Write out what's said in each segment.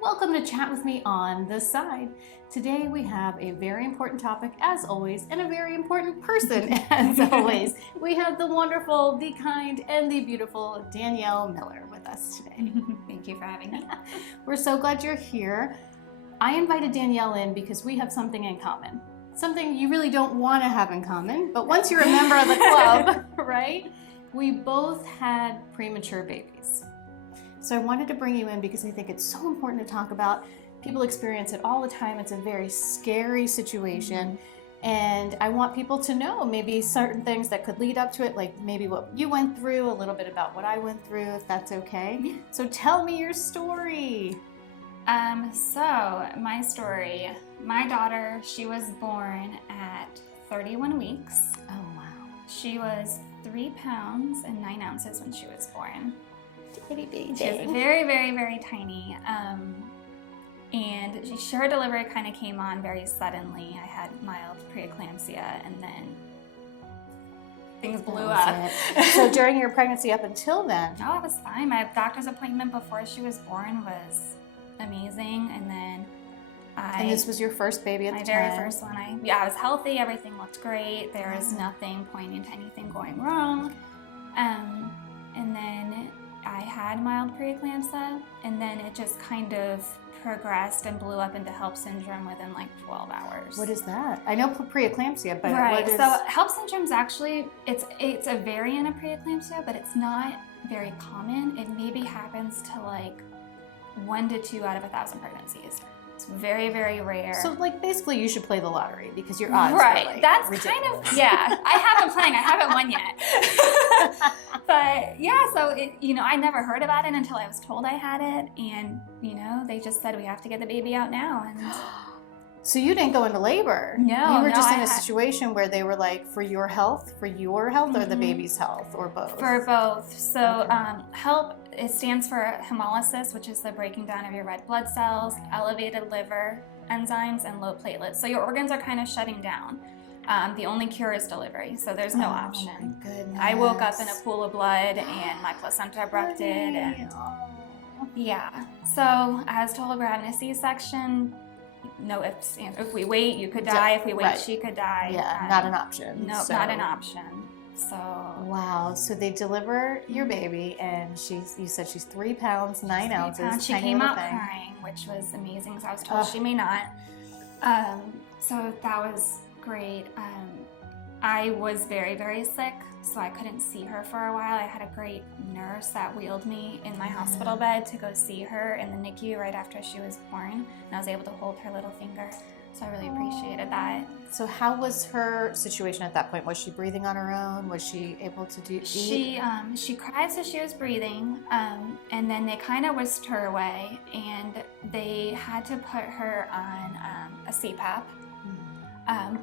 Welcome to Chat With Me on the Side. Today we have a very important topic as always and a very important person as always. We have the wonderful, the kind, and the beautiful Danielle Miller with us today. Thank you for having me. We're so glad you're here. I invited Danielle in because we have something in common. Something you really don't want to have in common, but once you're a member of the club, right? We both had premature babies. So I wanted to bring you in because I think it's so important to talk about. People experience it all the time. It's a very scary situation. And I want people to know maybe certain things that could lead up to it, like maybe what you went through, a little bit about what I went through, if that's okay. So tell me your story. So my story, my daughter, she was born at 31 weeks. Oh, wow. She was 3 pounds and 9 ounces when she was born. Itty bitty She was very, very, very tiny. And her delivery kind of came on very suddenly. I had mild preeclampsia and then things blew up. So during your pregnancy up until then? Oh, I was fine. My doctor's appointment before she was born was amazing. And then And this was your first baby at the time? My very first one. I was healthy. Everything looked great. There was nothing pointing to anything going wrong. And then I had mild preeclampsia, and then it just kind of progressed and blew up into HELLP syndrome within like 12 hours. What is that? I know preeclampsia, but right. What is... So HELLP syndrome is actually, it's a variant of preeclampsia, but it's not very common. It maybe happens to like 1 to 2 out of 1,000 pregnancies. It's very, very rare. So like basically you should play the lottery because your odds right. are like That's ridiculous. kind of, yeah. I haven't playing. I haven't won yet. But yeah, so I never heard about it until I was told I had it, and they just said we have to get the baby out now. And so you didn't go into labor. No, you were just in a situation where they were like, for your health, or the baby's health, or both. For both. So HELLP, it stands for Hemolysis, which is the breaking down of your red blood cells, elevated liver enzymes, and low platelets. So your organs are kind of shutting down. The only cure is delivery, so there's no option. My goodness. I woke up in a pool of blood and my placenta erupted. And yeah, so I was told we're having a C-section. No ifs, ands. If we wait, you could die. If we wait, she could die. Yeah, not an option. No, not an option. So wow. So they deliver your baby, and you said she's 3 pounds 9 ounces. She came out crying, which was amazing because I was told she may not. So that was great. I was very, very sick, so I couldn't see her for a while. I had a great nurse that wheeled me in my hospital bed to go see her in the NICU right after she was born, and I was able to hold her little finger. So I really appreciated that. So how was her situation at that point? Was she breathing on her own? Was she able to eat? She cried so she was breathing, and then they kind of whisked her away, and they had to put her on a CPAP.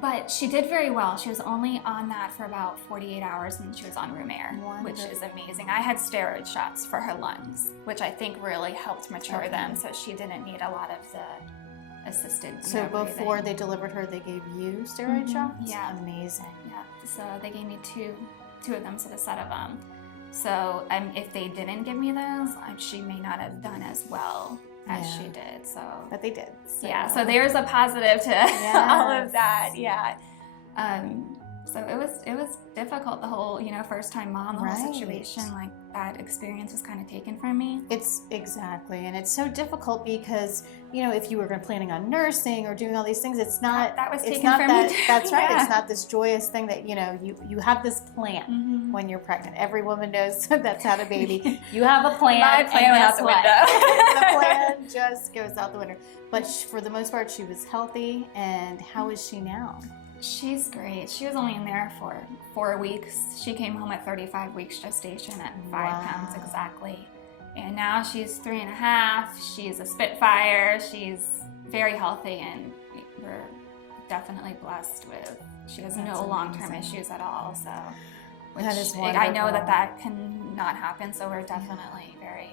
But she did very well. She was only on that for about 48 hours, and she was on room air, which is amazing. I had steroid shots for her lungs, which I think really helped mature them, so she didn't need a lot of the assisted before they delivered her, they gave you steroid shots? Yeah. Amazing. Yeah, so they gave me two of them, so the set of them. So if they didn't give me those, she may not have done as well as she did. So, but they did. So. Yeah, so there's a positive to all of that. Yeah. So it was difficult, the whole, first time mom, the whole situation, like that experience was kind of taken from me. It's exactly, and it's so difficult because, if you were planning on nursing or doing all these things, it's not, that was taken from me. That's right. Yeah. It's not this joyous thing that, you have this plan when you're pregnant. Every woman knows that's how to baby. You have a plan. My plan went out the window. The plan just goes out the window. But for the most part, she was healthy. And how is she now? She's great. She was only in there for 4 weeks. She came home at 35 weeks gestation at 5 pounds exactly. And now she's 3.5. She's a Spitfire. She's very healthy, and we're definitely blessed with, she has no long-term issues at all. So, that is wonderful. I know that cannot happen, so we're definitely very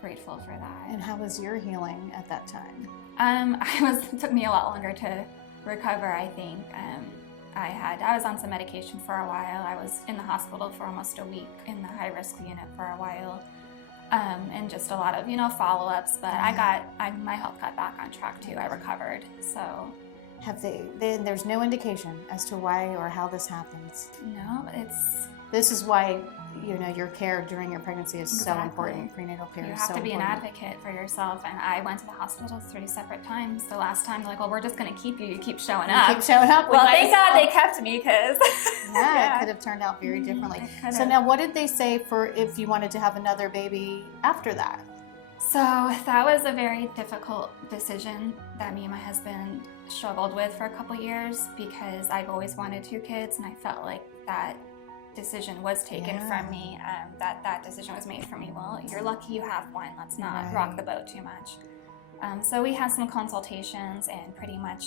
grateful for that. And how was your healing at that time? It took me a lot longer to recover, I think. I was on some medication for a while. I was in the hospital for almost a week in the high-risk unit for a while. and just a lot of, follow-ups. But my health got back on track too. I recovered. So there's no indication as to why or how this happens. no, This is why, your care during your pregnancy is so Exactly. important. Prenatal care you is have so to be important. an advocate for yourself. And I went to the hospital 3 separate times. The last time, they're like, well, we're just going to keep you. You keep showing up. You keep showing up. Well, thank God they kept me because Yeah, it could have turned out very differently. So now what did they say for if you wanted to have another baby after that? So that was a very difficult decision that me and my husband struggled with for a couple years because I've always wanted 2 kids, and I felt like that decision was taken from me. That decision was made for me. Well, you're lucky you have one. Let's not rock the boat too much. So we had some consultations, and pretty much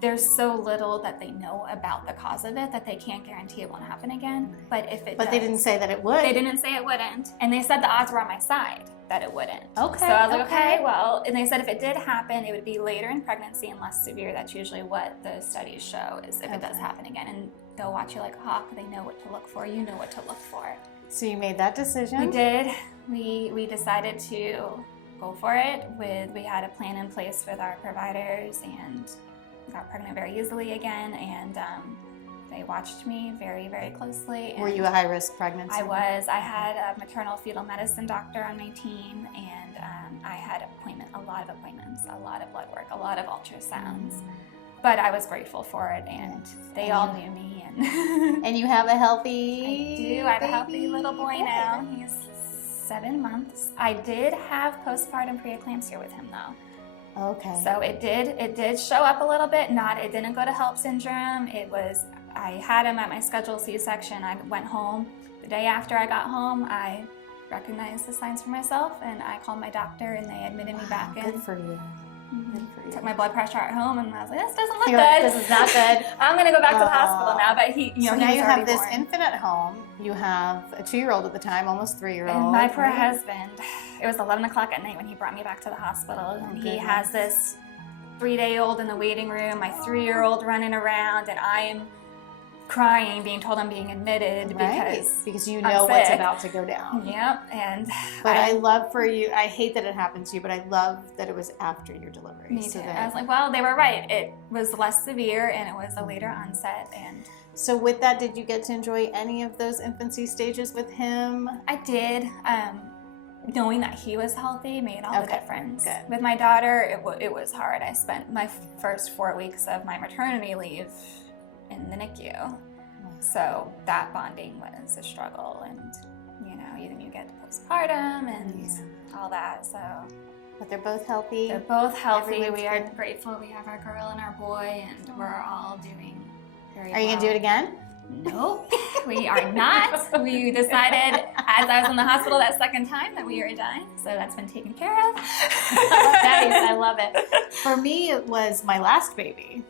there's so little that they know about the cause of it that they can't guarantee it won't happen again. But if it does, they didn't say that it would. They didn't say it wouldn't, and they said the odds were on my side that it wouldn't. Okay. So I was like, okay, well, and they said if it did happen, it would be later in pregnancy and less severe. That's usually what the studies show is if it does happen again. And they'll watch you like a hawk. They know what to look for. You know what to look for. So you made that decision? We did. We decided to go for it. We had a plan in place with our providers and got pregnant very easily again. And they watched me very, very closely. And were you a high-risk pregnancy? I was. I had a maternal fetal medicine doctor on my team, and I had a lot of appointments, a lot of blood work, a lot of ultrasounds. But I was grateful for it, and they all knew me. And and you have a healthy I do. I have a healthy little boy now. He's 7 months. I did have postpartum preeclampsia with him, though. Okay. So it did show up a little bit. It didn't go to HELLP syndrome. I had him at my scheduled C-section. I went home. The day after I got home, I recognized the signs for myself, and I called my doctor, and they admitted me back in. Good for you. Good for you. Took my blood pressure at home, and I was like, this doesn't look You're good. like, this is not good. I'm going to go back to the hospital now. But he, so he now was you already have this born. infant at home. You have a 2-year-old at the time, almost 3-year-old. And my poor husband, it was 11 o'clock at night when he brought me back to the hospital. And he has this 3-day-old in the waiting room, my 3-year-old running around, and I am crying, being told I'm being admitted because you know what's about to go down. Yep. And but I love for you, I hate that it happened to you, but I love that it was after your delivery. Me too. I was like, well, they were right. It was less severe, and it was a later onset. And so with that, did you get to enjoy any of those infancy stages with him? I did. Knowing that he was healthy made all the difference. Good. With my daughter, it was hard. I spent my first 4 weeks of my maternity leave in the NICU. So that bonding was a struggle, and then you get postpartum and all that. So, but they're both healthy. They're both healthy. Everyone's We are good. Grateful. We have our girl and our boy, and we're all doing very well. Are you gonna do it again? Nope, we are not. We decided as I was in the hospital that second time that we are done. So that's been taken care of. Nice, I love it. For me, it was my last baby.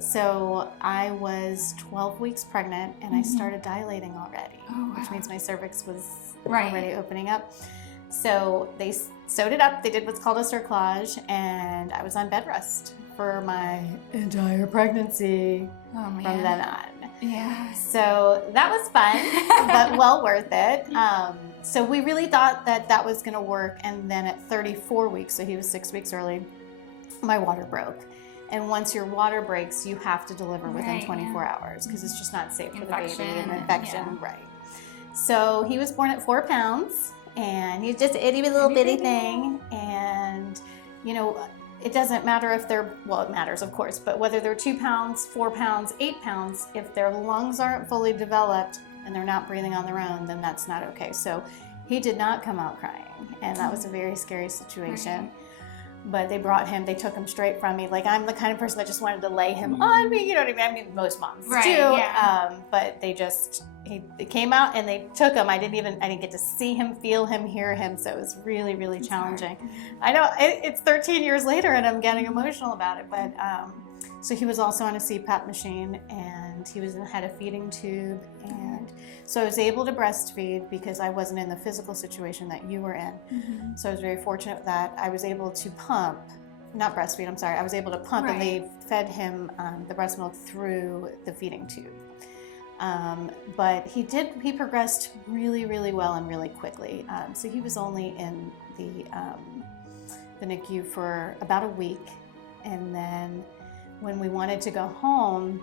So I was 12 weeks pregnant, and I started dilating already, which means my cervix was already opening up. So they sewed it up. They did what's called a cerclage, and I was on bed rest for my entire pregnancy from then on. Yeah. So that was fun, but well worth it. So we really thought that was going to work, and then at 34 weeks, so he was 6 weeks early, my water broke. And once your water breaks, you have to deliver within 24 hours because it's just not safe for the baby and infection. Right. So he was born at 4 pounds, and he's just an itty little bitty thing. And, it doesn't matter if it matters, of course, but whether they're 2 pounds, 4 pounds, 8 pounds, if their lungs aren't fully developed and they're not breathing on their own, then that's not okay. So he did not come out crying, and that was a very scary situation. Right. But they took him straight from me. Like, I'm the kind of person that just wanted to lay him on me, you know what I mean? I mean, most moms do. Yeah. But he came out and they took him. I didn't get to see him, feel him, hear him. So it was really, really challenging. I know it's 13 years later and I'm getting emotional about it. But so he was also on a CPAP machine, and he had a feeding tube. And so I was able to breastfeed because I wasn't in the physical situation that you were in. Mm-hmm. So I was very fortunate that I was able to not breastfeed, I'm sorry. I was able to pump, and they fed him the breast milk through the feeding tube. But he progressed really, really well and really quickly. So he was only in the NICU for about a week. And then when we wanted to go home,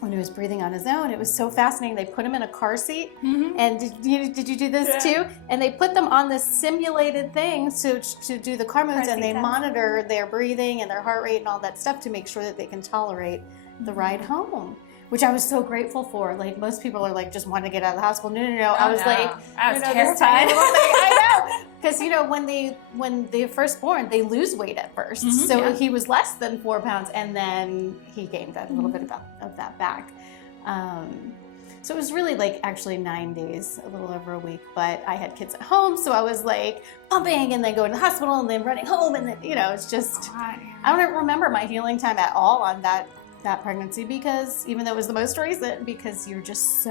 when he was breathing on his own, it was so fascinating. They put him in a car seat. And did you do this too? And they put them on this simulated thing to do the car movements, and they monitor their breathing and their heart rate and all that stuff to make sure that they can tolerate the ride home, which I was so grateful for. Like, most people are like, just want to get out of the hospital. No. I was terrified. I know. Because, when they're first born, they lose weight at first. So he was less than 4 pounds, and then he gained a little bit of that back. So it was really like actually 9 days, a little over a week, but I had kids at home, so I was like pumping and then going to the hospital and then running home, and then, it's just, I don't remember my healing time at all on that pregnancy, because even though it was the most recent, because you're just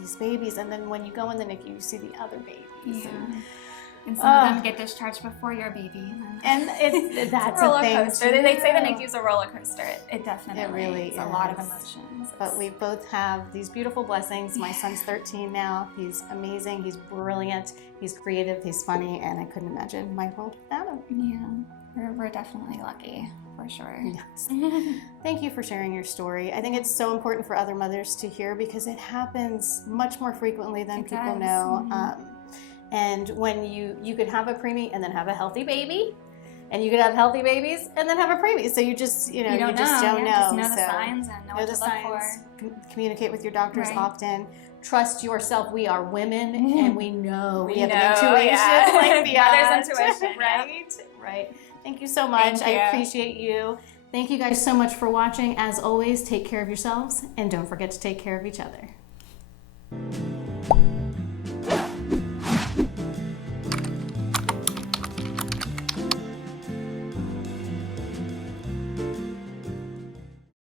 these babies, and then when you go in the NICU, you see the other babies. And some of them get discharged before your baby. And that's a roller a thing coaster. too. They say the NICU is a roller coaster. It definitely really is. A lot of emotions. But we both have these beautiful blessings. My son's 13 now. He's amazing. He's brilliant. He's creative. He's funny. And I couldn't imagine my world without him. Yeah, we're definitely lucky, for sure. Yes. Thank you for sharing your story. I think it's so important for other mothers to hear, because it happens much more frequently than people know. And when you could have a preemie and then have a healthy baby, and you could have healthy babies and then have a preemie. So you just, you don't know. Just know the signs and know what to look for. Communicate with your doctors often. Trust yourself. We are women, and we know we have an intuition like the mother's intuition, right. Thank you so much. I appreciate you. Thank you guys so much for watching. As always, take care of yourselves, and don't forget to take care of each other.